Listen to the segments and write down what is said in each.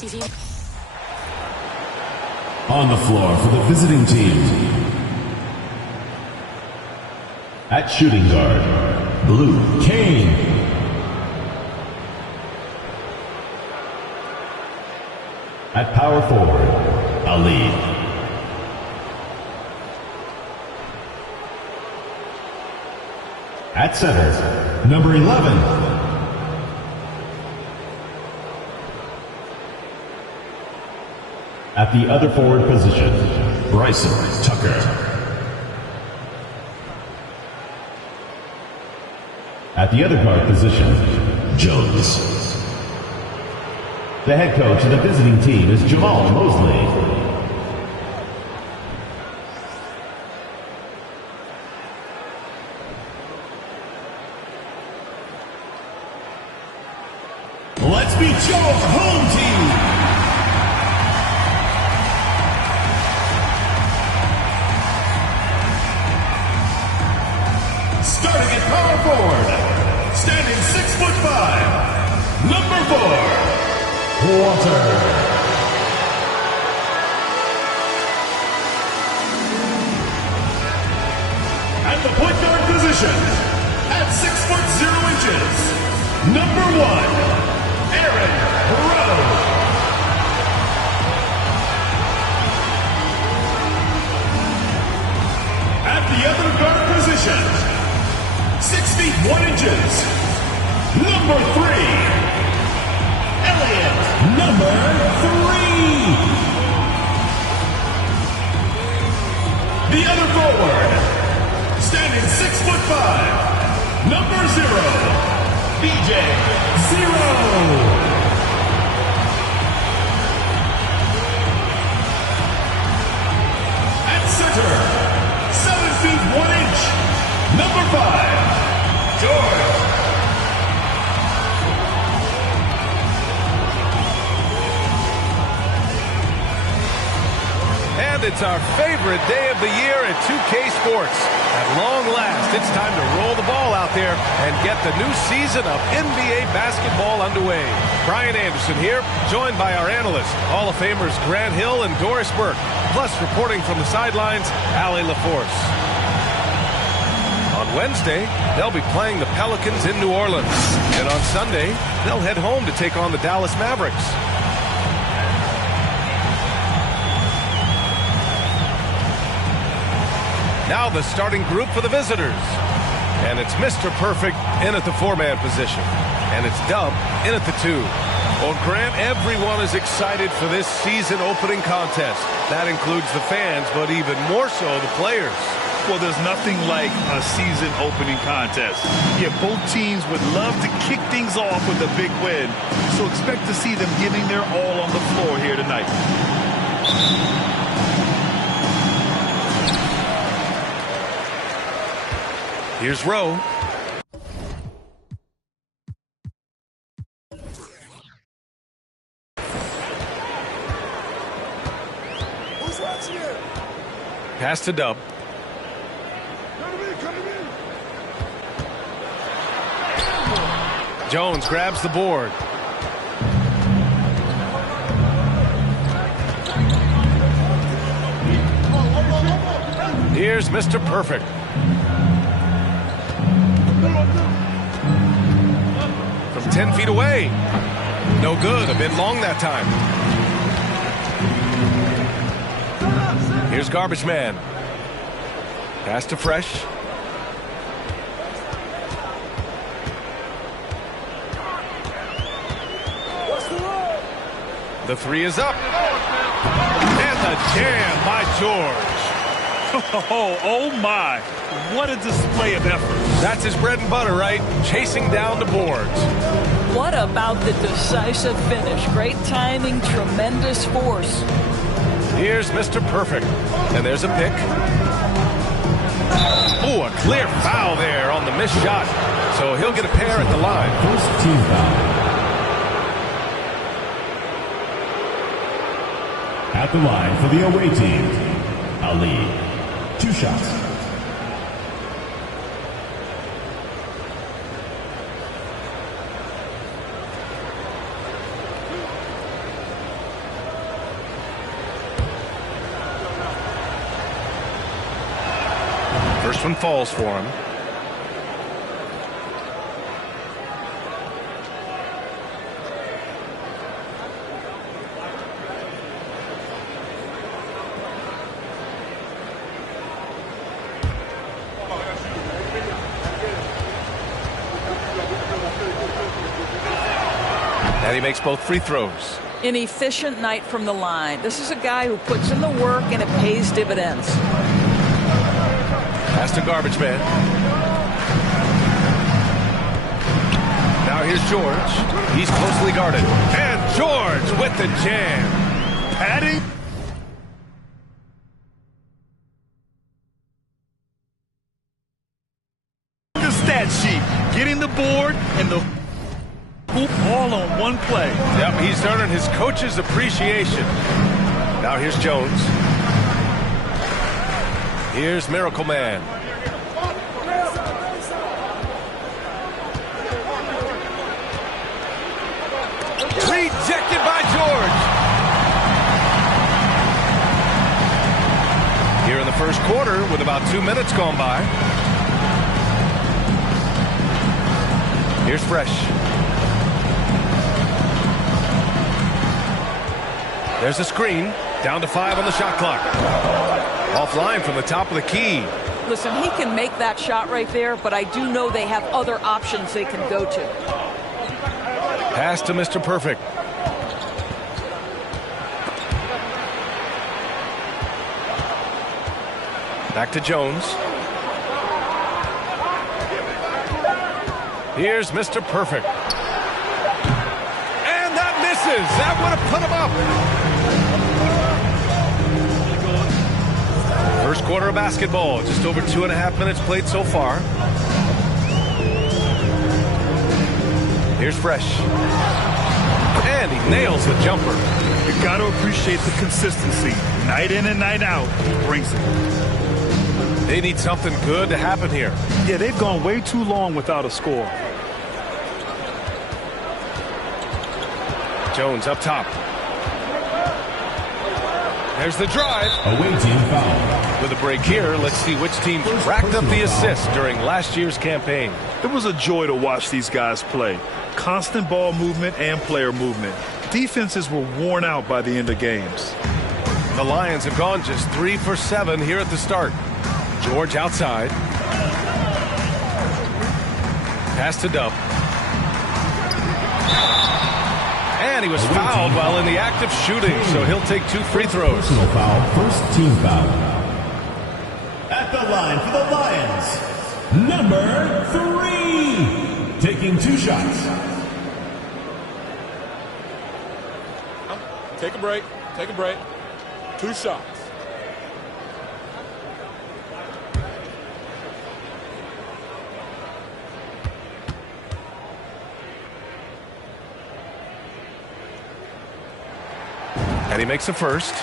On the floor for the visiting team. At shooting guard, Blue Kane. At power forward, Ali. At center, number 11. At the other forward position, Bryson Tucker. At the other guard position, Jones. The head coach of the visiting team is Jamal Mosley. Let's meet your home team. Starting at power forward, standing 6'5", number 4, Walter. At the point guard position, at 6'0", number 1, Aaron Rowe. At the other guard position, 6 feet 1 inches, number 3, Elliott, number 3. The other forward, standing 6'5", number 0, BJ 0. At center, 7 feet 1 inch, number 5, George. And it's our favorite day of the year at 2K Sports. At long last, it's time to roll the ball out there and get the new season of NBA basketball underway. Brian Anderson here, joined by our analysts, Hall of Famers Grant Hill and Doris Burke, plus reporting from the sidelines, Allie LaForce. On Wednesday, they'll be playing the Pelicans in New Orleans. And on Sunday, they'll head home to take on the Dallas Mavericks. Now the starting group for the visitors. And it's Mr. Perfect in at the 4-man position. And it's Dub in at the 2. Well, Grant, everyone is excited for this season opening contest. That includes the fans, but even more so the players. Well, there's nothing like a season opening contest. Yeah, both teams would love to kick things off with a big win. So expect to see them giving their all on the floor here tonight. Here's Rowe. Who's watching it? Pass to Dub. Jones grabs the board. Here's Mr. Perfect. From 10 feet away. No good. A bit long that time. Here's Garbage Man. Pass to Fresh. The 3 is up. And the jam by George. Oh my. What a display of effort. That's his bread and butter, right? Chasing down the boards. What about the decisive finish? Great timing, tremendous force. Here's Mr. Perfect. And there's a pick. Oh, a clear foul there on the missed shot. So he'll get a pair at the line. First team foul. At the line for the away team, Ali. 2 shots. First one falls for him. And he makes both free throws. An efficient night from the line. This is a guy who puts in the work and it pays dividends. Pass to garbage man. Now here's George. He's closely guarded. And George with the jam. Patty. The stat sheet. Getting the board and the hoop all on one play. Yep, he's earning his coach's appreciation. Now here's Jones. Here's Miracle Man. Rejected by George. Here in the first quarter with about 2 minutes gone by. Here's Fresh. There's a screen. Down to 5 on the shot clock. Offline from the top of the key. Listen, he can make that shot right there, but I do know they have other options they can go to. Pass to Mr. Perfect. Back to Jones. Here's Mr. Perfect. And that misses. That would have put him up. First quarter of basketball. Just over 2.5 minutes played so far. Here's Fresh. And he nails the jumper. You got to appreciate the consistency. Night in and night out, he brings it. They need something good to happen here. Yeah, they've gone way too long without a score. Jones up top. There's the drive. Away team foul. With a break here, let's see which team racked up the assists during last year's campaign. It was a joy to watch these guys play. Constant ball movement and player movement. Defenses were worn out by the end of games. The Lions have gone just 3 for 7 here at the start. George outside. Pass to Dub. And he was fouled while in the act of shooting, so he'll take 2 free throws. Personal foul, first team foul. At the line for the Lions, number 3, taking 2 shots. Take a break. Take a break. 2 shots. And he makes a first.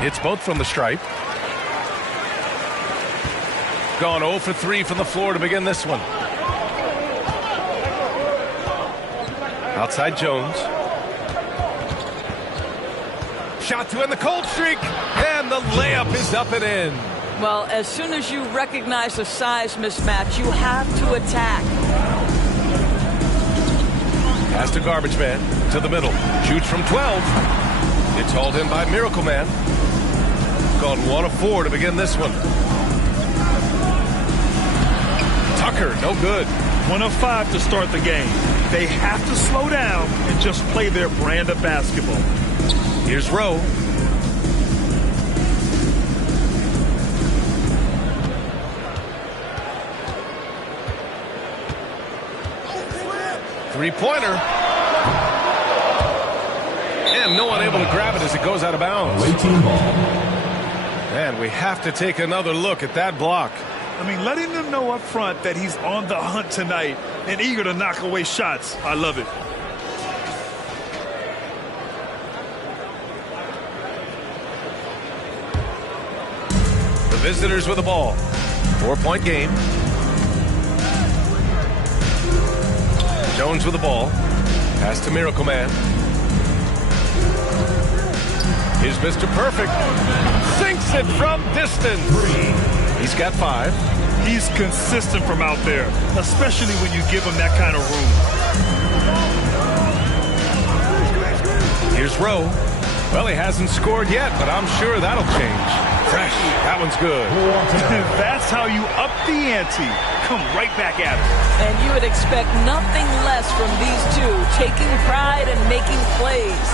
It's both from the stripe. Gone 0 for 3 from the floor to begin this one. Outside Jones. Shot to end the cold streak. And the layup is up and in. Well, as soon as you recognize a size mismatch, you have to attack. Pass to garbage man. To the middle. Shoots from 12. It's hauled in by Miracle Man. Gone 1 of 4 to begin this one. Tucker, no good. 1 of 5 to start the game. They have to slow down and just play their brand of basketball. Here's Rowe. Three-pointer. And no one able to grab it as it goes out of bounds. Away team ball. And we have to take another look at that block. I mean, letting them know up front that he's on the hunt tonight and eager to knock away shots. I love it. The visitors with the ball. 4-point game. Jones with the ball. Pass to Miracle Man. Here's Mr. Perfect. Sinks it from distance. He's got 5. He's consistent from out there, especially when you give him that kind of room. Here's Rowe. Well, he hasn't scored yet, but I'm sure that'll change. Fresh. That one's good. That's how you up the ante. Come right back at him. And you would expect nothing less from these two, taking pride and making plays.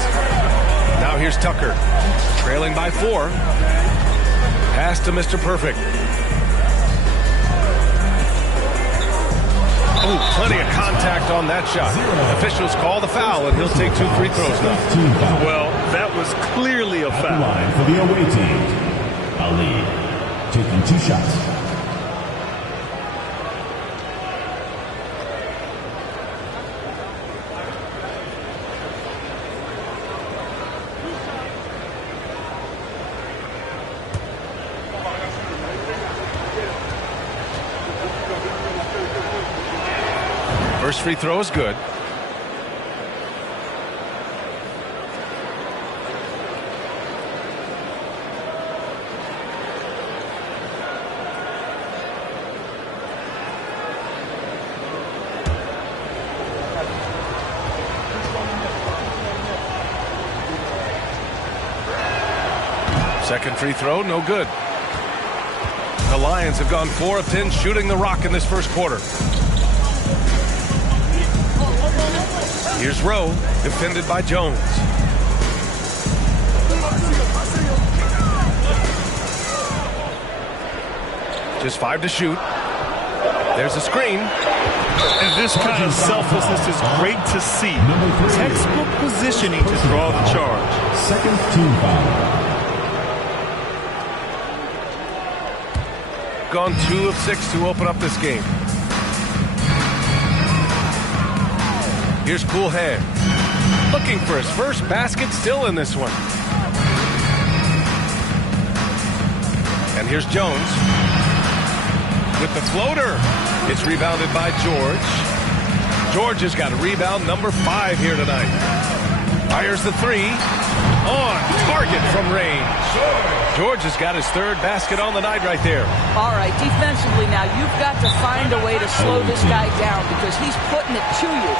Now here's Tucker, trailing by 4. Pass to Mr. Perfect. Oh, plenty of contact on that shot. Officials call the foul, and he'll take 2 free throws now. Well, that was clearly a At the foul. line for the away team, Ali taking 2 shots. First free throw is good. Second free throw, no good. The Lions have gone 4 of 10 shooting the rock in this first quarter. Here's Rowe, defended by Jones. Just 5 to shoot. There's a screen. And this kind of selflessness is great to see. Textbook positioning to draw the charge. Second team foul. Gone 2 of 6 to open up this game. Here's Cool Hand. Looking for his first basket, still in this one. And here's Jones. With the floater. It's rebounded by George. George has got a rebound number 5 here tonight. Fires the 3. On target from range. George has got his 3rd basket on the night right there. All right, defensively now, you've got to find a way to slow this guy down because he's putting it to you.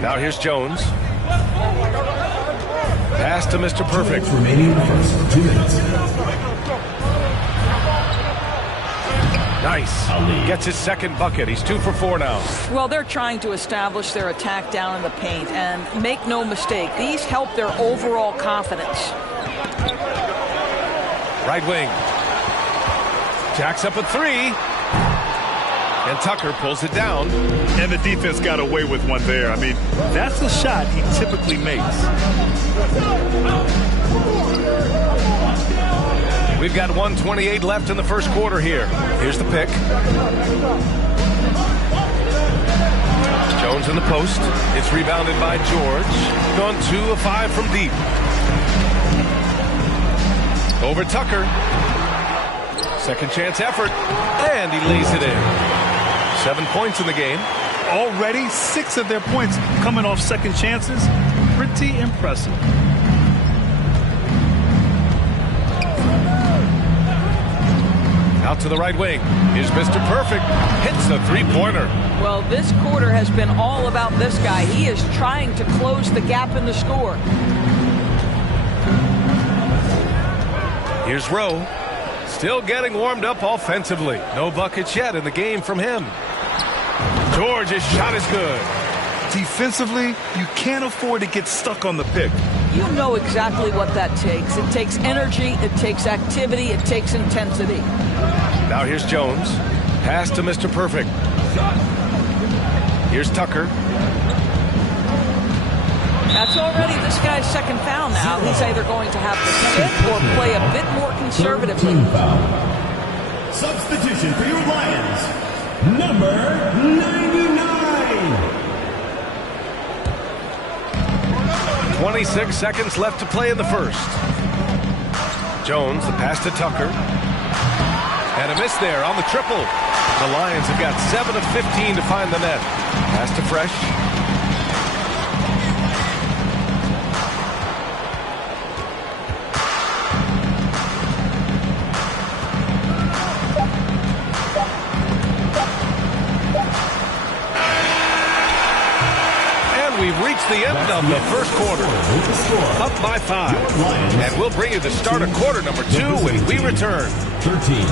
Now here's Jones. Pass to Mr. Perfect. Remaining in the first 2 minutes. Nice. Gets his 2nd bucket. He's 2 for 4 now. Well, they're trying to establish their attack down in the paint, and make no mistake, these help their overall confidence. Right wing. Jacks up a 3. And Tucker pulls it down. And the defense got away with one there. I mean, that's a shot he typically makes. We've got 1:28 left in the first quarter here. Here's the pick. Jones in the post. It's rebounded by George. Gone 2 of 5 from deep. Over Tucker. Second chance effort. And he lays it in. 7 points in the game. Already 6 of their points coming off second chances. Pretty impressive. Out to the right wing. Here's Mr. Perfect. Hits the three-pointer. Well, this quarter has been all about this guy. He is trying to close the gap in the score. Here's Rowe. Still getting warmed up offensively. No buckets yet in the game from him. George's shot is good. Defensively, you can't afford to get stuck on the pick. You know exactly what that takes. It takes energy, it takes activity, it takes intensity. Now here's Jones. Pass to Mr. Perfect. Here's Tucker. That's already this guy's second foul now. He's either going to have to sit or play a bit more conservatively. Substitution for your Lions, number 99. 26 seconds left to play in the first. Jones, the pass to Tucker. And a miss there on the triple. The Lions have got 7 of 15 to find the net. Pass to Fresh. We've reached the end of the first quarter. Up by 5. And we'll bring you the start of quarter number 2 when we return. 13.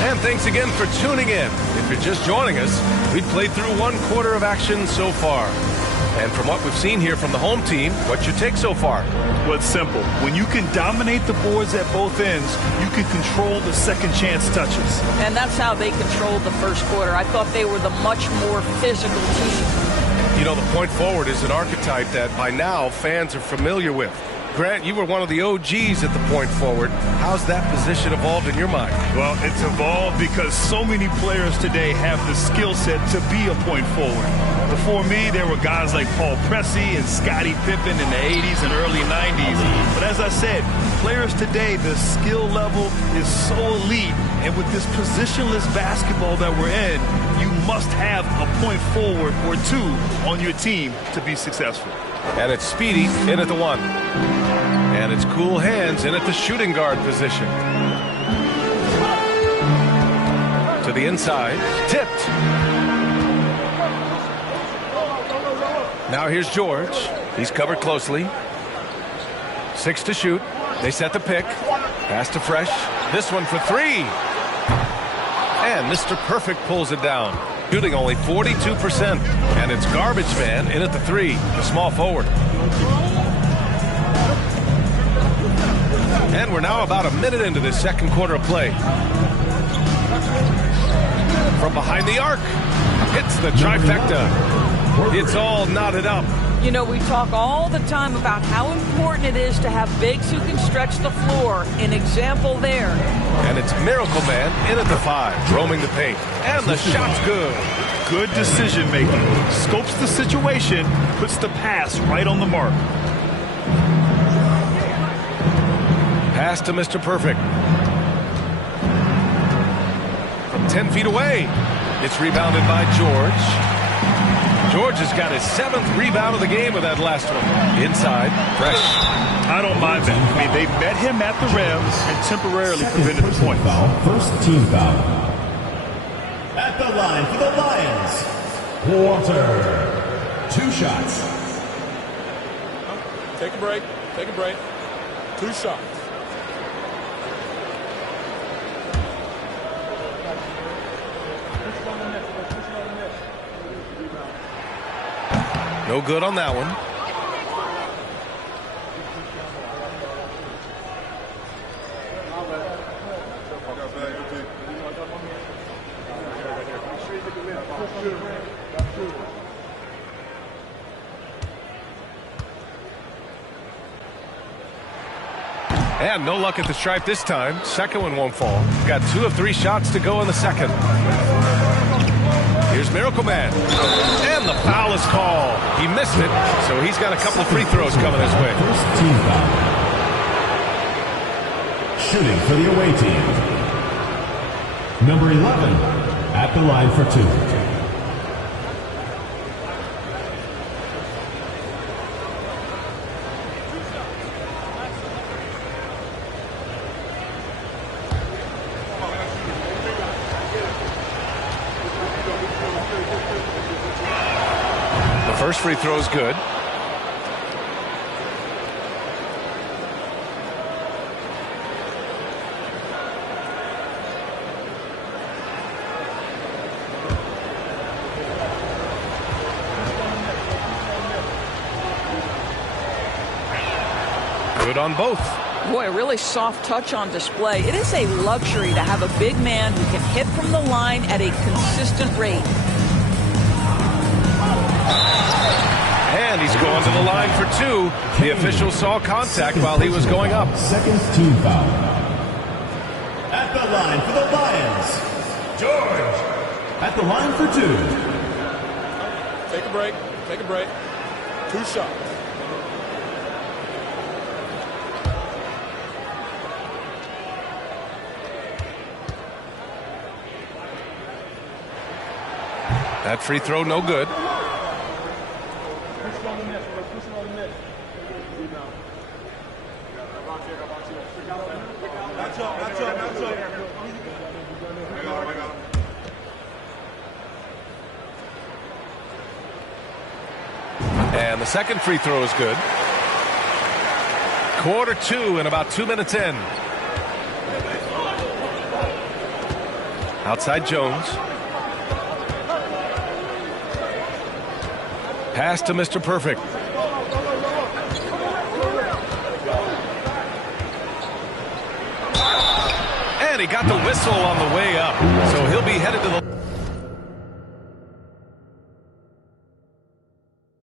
And thanks again for tuning in. If you're just joining us, we've played through 1 quarter of action so far. And from what we've seen here from the home team, what's your take so far? Well, it's simple. When you can dominate the boards at both ends, you can control the second chance touches. And that's how they controlled the first quarter. I thought they were the much more physical team. You know, the point forward is an archetype that by now fans are familiar with. Grant, you were one of the OGs at the point forward. How's that position evolved in your mind? Well, it's evolved because so many players today have the skill set to be a point forward. Before me, there were guys like Paul Pressey and Scottie Pippen in the 80s and early 90s. But as I said, players today, the skill level is so elite. And with this positionless basketball that we're in, you must have a point forward or 2 on your team to be successful. And it's Speedy in at the 1. And it's Cool Hands in at the shooting guard position. To the inside. Tipped. Now here's George. He's covered closely. 6 to shoot. They set the pick. Pass to Fresh. This one for 3. And Mr. Perfect pulls it down. Shooting only 42%. And it's Garbage Man in at the 3, the small forward. And we're now about a minute into this second quarter of play. From behind the arc, hits the trifecta. It's all knotted up. You know, we talk all the time about how important it is to have bigs who can stretch the floor. An example there. And it's Miracle Man in at the 5, roaming the paint. And the shot's good. Good decision making. Scopes the situation, puts the pass right on the mark. Pass to Mr. Perfect. From 10 feet away, it's rebounded by George. George has got his 7th rebound of the game with that last one. Inside, Fresh. I don't mind that. I mean, they met him at the rim and temporarily prevented the point. First team foul. At the line for the Lions, Walter. 2 shots. Take a break. Take a break. 2 shots. No good on that one. And no luck at the stripe this time. Second one won't fall. Got 2 of 3 shots to go in the second. Here's Miracle Man. And the foul is called. He missed it, so he's got a couple of free throws coming his way. First team foul. Shooting for the away team. Number 11 at the line for 2. First free throw is good. Good on both. Boy, a really soft touch on display. It is a luxury to have a big man who can hit from the line at a consistent rate. And he's going to the line for 2. The official saw contact while he was going up. Second team foul. At the line for the Lions, George. At the line for 2. Take a break. Take a break. 2 shots. That free throw no good. And the second free throw is good. Quarter 2 and about 2 minutes in. Outside Jones. Pass to Mr. Perfect. And he got the whistle on the way up. So he'll be headed to the